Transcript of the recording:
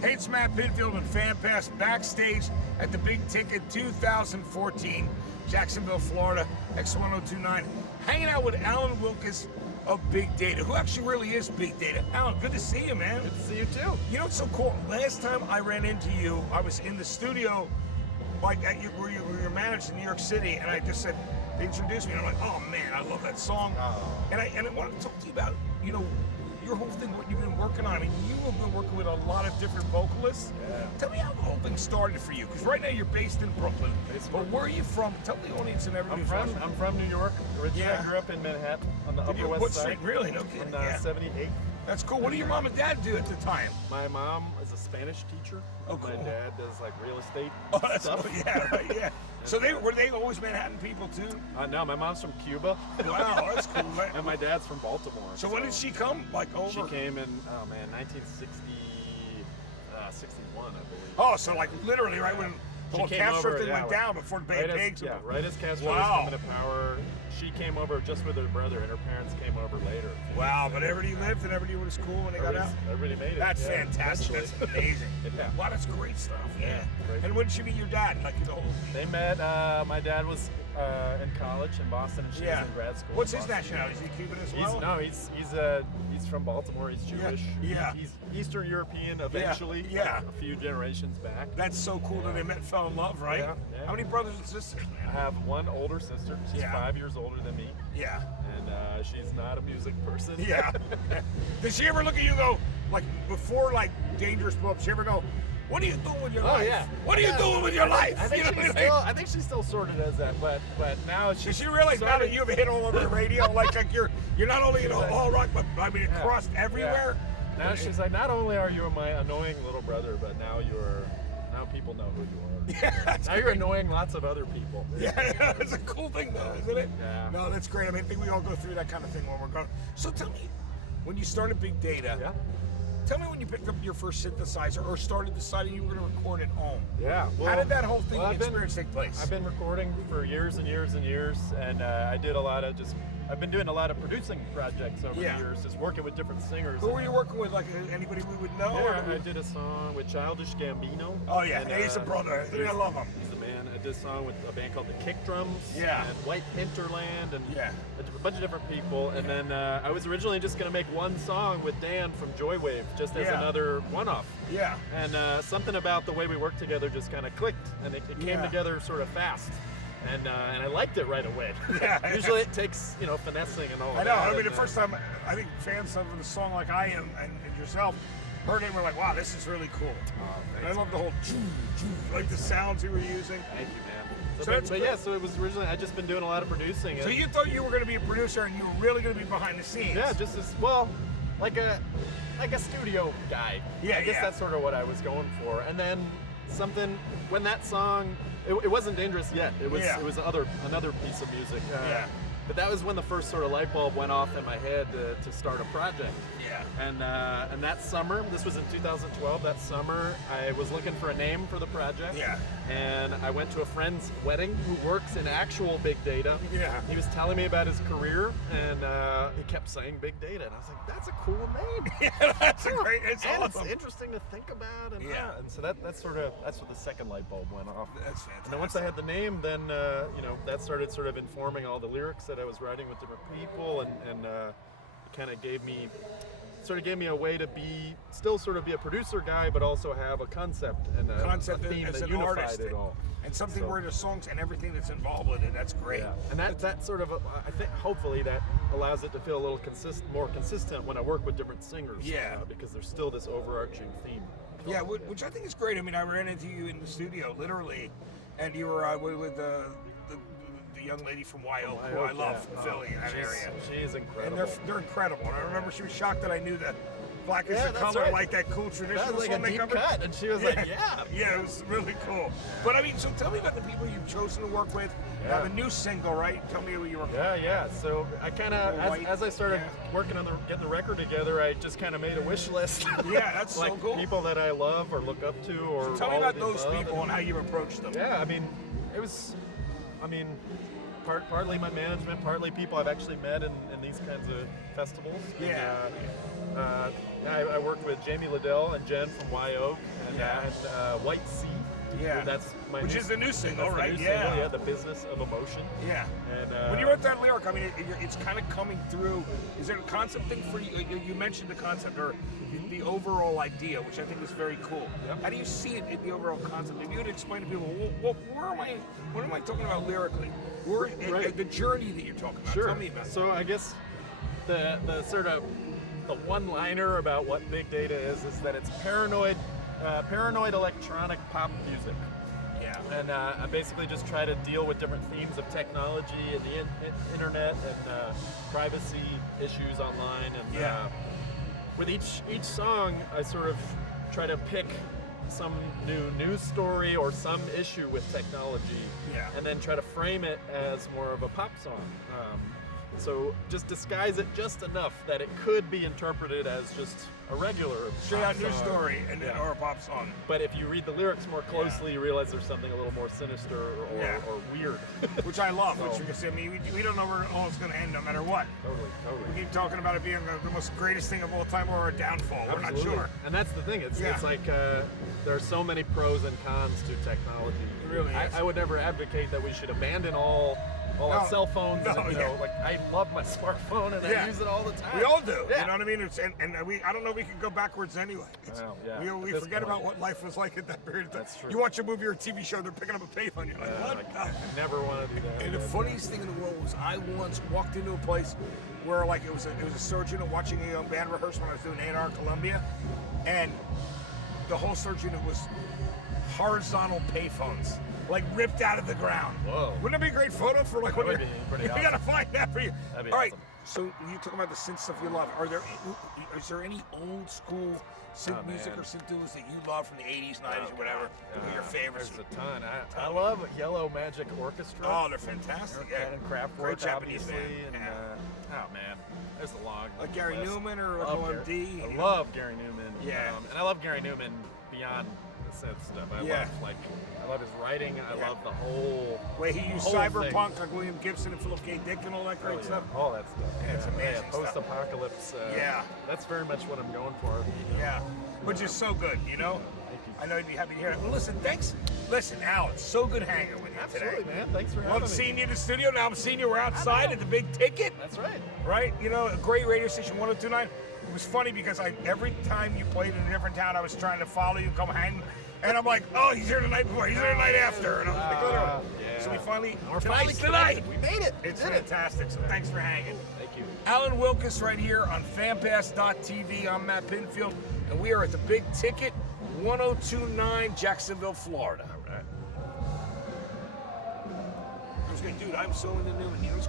Hey, it's Matt Pinfield and Fan Pass backstage at the Big Ticket 2014, Jacksonville, Florida, X1029. Hanging out with Alan Wilkis of Big Data, who actually really is Big Data. Alan, good to see you, man. Good to see you too. You know what's so cool? Last time I ran into you, I was in the studio, like where you were managed in New York City, and I just said, they introduced me, and I'm like, oh man, I love that song. Oh. And I wanted to talk to you about, your whole thing, what you've been working on. I mean, you have been working with a lot of different vocalists. Yeah. Tell me how the whole thing started for you, because right now you're based in Brooklyn. But where are you from? Tell the audience and everybody. I'm from New York. Originally, Yeah. I grew up in Manhattan on the Upper What West Side. street? Really? No kidding. On Yeah. 78th. That's cool. What did your mom and dad do at the time? My mom is a Spanish teacher. Oh, My cool. dad does like real estate Oh, that's stuff. cool. Yeah, right, yeah. So were they always Manhattan people too? No, my mom's from Cuba. Wow, that's cool. Right? And my dad's from Baltimore. So when did she come? Like over? She came in, 1961, I believe. Oh, so like literally right when the She whole came Castro over, thing yeah, went down before the Bay right Pigs. right as Castro Wow. was coming to power. She came over just with her brother, and her parents came over later. Wow, but everybody lived and everybody was cool when they got out. Everybody made it. That's yeah, fantastic. eventually. That's amazing. Yeah. Wow, that's great stuff. Yeah. Great. And when did she meet your dad? Like They met. My dad was in college in Boston, and she was in grad school. What's in his Boston. nationality? Is he Cuban as well? He's from Baltimore. He's Jewish. Yeah. He's Eastern European eventually. Yeah. A few generations back. That's so cool that they met and fell in love, right? Yeah. How many brothers and sisters? I have one older sister. She's 5 years older than me, Yeah. and she's not a music person. Yeah. Does she ever look at you and go, like, before, like, Dangerous Books, she ever go, what are you doing with your life? yeah. What are you doing with your life? I think, You know what I mean? I think she still sort of does that, but now she's. Does she realize now that you have a hit all over the radio, like you're not only all rock, but I mean across everywhere? Now she's like, not only are you my annoying little brother, but now people know who you are. Yeah, now you're annoying lots of other people. Yeah, it's a cool thing though, isn't it? Yeah. No, that's great. I mean, I think we all go through that kind of thing when we're going. So tell me, when you started Big Data, Yeah. tell me when you picked up your first synthesizer or started deciding you were going to record at home. Yeah. How did that whole thing well, experience take place? I've been recording for years and years and years, and I've been doing a lot of producing projects over the years, just working with different singers. Who were you working with? Like anybody we would know? Yeah, or- I did a song with Childish Gambino. Oh yeah, and, he's a brother. I love him. He's the man. I did a song with a band called the Kick Drums. Yeah. And White Hinterland, and Yeah. a bunch of different people. And then I was originally just gonna make one song with Dan from Joywave, just as another one-off. Yeah. And something about the way we worked together just kind of clicked, and it came together sort of fast. And I liked it right away. Yeah. Usually it takes finessing and all. I know. that. I mean, the first time I think fans of the song like I am and yourself heard it, and we're like, wow, this is really cool. And I love the whole like the sounds you were using. Thank you, man. So it was originally, I'd just been doing a lot of producing. So you thought you were going to be a producer and you were really going to be behind the scenes. Yeah, just as like a studio guy. Yeah, I guess that's sort of what I was going for. And then when that song, it wasn't Dangerous yet. It was another piece of music. But that was when the first sort of light bulb went off in my head to start a project. Yeah. And that summer, this was in 2012, that summer, I was looking for a name for the project. Yeah. And I went to a friend's wedding who works in actual Big Data. Yeah. He was telling me about his career, and he kept saying Big Data. And I was like, that's a cool name. Yeah, that's a great, it's and awesome. it's interesting to think about. And, Yeah. And so that's where the second light bulb went off. That's fantastic. And then once I had the name, then that started sort of informing all the lyrics that I was writing with different people, and it kind of gave me a way to still be a producer guy, but also have a concept and a theme as that an unified artist it all. and something where the songs and everything that's involved with it. That's great. Yeah. And that sort of, I think, hopefully that allows it to feel a little more consistent when I work with different singers. Yeah. Because there's still this overarching theme. Yeah, which I think is great. I mean, I ran into you in the studio, literally, and you were with the young lady from YO, who I love from Philly, in that area. She is incredible. And they're incredible. And I remember she was shocked that I knew that black is the that's color, right. like that cool traditional That was like song a they deep covered. cut, and she was like, yeah. Yeah, it was really cool. But I mean, so tell me about the people you've chosen to work with. Now, the new single, right? Tell me who you work with. Yeah. So I kind of, as I started working on getting the record together, I just kind of made a wish list. Yeah, that's like so cool. people that I love or look up to, or So tell me all about of the those above. people and how you approached them. Yeah, I mean, it was, partly my management, partly people I've actually met in these kinds of festivals. Yeah. And, I worked with Jamie Liddell and Jen from YO and White Sea. Yeah. That's my Which is the new single, that's the right? new Yeah. single, yeah, The Business of Emotion. Yeah. And when you wrote that lyric, I mean, it's kind of coming through. Is there a concept thing for you? You mentioned the concept or the overall idea, which I think is very cool. Yep. How do you see it in the overall concept? If you would explain to people, well, what am I talking about lyrically? Right. The journey that you're talking about. Sure. Tell me about So I guess the sort of the one-liner about what big data is that it's paranoid electronic pop music. Yeah. And I basically just try to deal with different themes of technology and the internet and privacy issues online. And with each song, I sort of try to pick some new news story or some issue with technology, and then try to frame it as more of a pop song. So just disguise it just enough that it could be interpreted as just a regular straight out news song. story or a pop song. But if you read the lyrics more closely, you realize there's something a little more sinister or weird. Which I love. Which I mean, we don't know where all it's going to end, no matter what. Totally. We keep talking about it being the most greatest thing of all time or a downfall. We're not sure. And that's the thing. It's like there are so many pros and cons to technology. It really is. I would never advocate that we should abandon all our cell phones. Like I love my smartphone and I use it all the time. We all do. You know what I mean? I don't know if we can go backwards anyway. We forget about what life was like at that period of time. That's true. You watch a movie or a TV show, they're picking up a payphone. You're like, what? I never want to do that. And the funniest thing in the world was I once walked into a place where like it was a surgeon watching a band rehearse when I was doing A&R Columbia, and the whole search unit was horizontal payphones, like ripped out of the ground. Whoa. Wouldn't it be a great photo for like That when would you're, be pretty you awesome. gotta find that for you. That'd be All right, awesome. so you talk about the synth stuff you love. Is there any old school synth music or synth duos that you love from the 80s, 90s, or whatever? Your favorites? There's a ton. I love Yellow Magic Orchestra. Oh, they're fantastic. And Kraftwerk, Great Japanese obviously. band. And, oh man, there's a long Like Gary list. Newman or like Love OMD. I love Gary Newman. Yeah. And I love Gary Newman beyond the synth stuff. I love his writing. I love the whole way he used whole cyberpunk thing. like William Gibson and Philip K. Dick and all that great stuff. All that stuff. Yeah, it's amazing stuff. Post-apocalypse. That's very much what I'm going for. Yeah, which is so good, you know? Thank you. I know you'd be happy to hear it. Well, listen, thanks. Listen, Al, it's so good hanging with you Absolutely, today. man. Thanks for having me. Love seeing you in the studio. Now I'm seeing you. We're outside at the Big Ticket. That's right. Right? You know, a great radio station, 102.9. It was funny because every time you played in a different town, I was trying to follow you, come hang. And I'm like, oh, he's here the night before, he's here the night after. And I was like, literally. So we're finally tonight. We made it. It's fantastic. So thanks for hanging. Thank you. Alan Wilkis right here on fanpass.tv. I'm Matt Pinfield, and we are at the Big Ticket, 102.9 Jacksonville, Florida. All right. I was going to, dude, I'm so into new.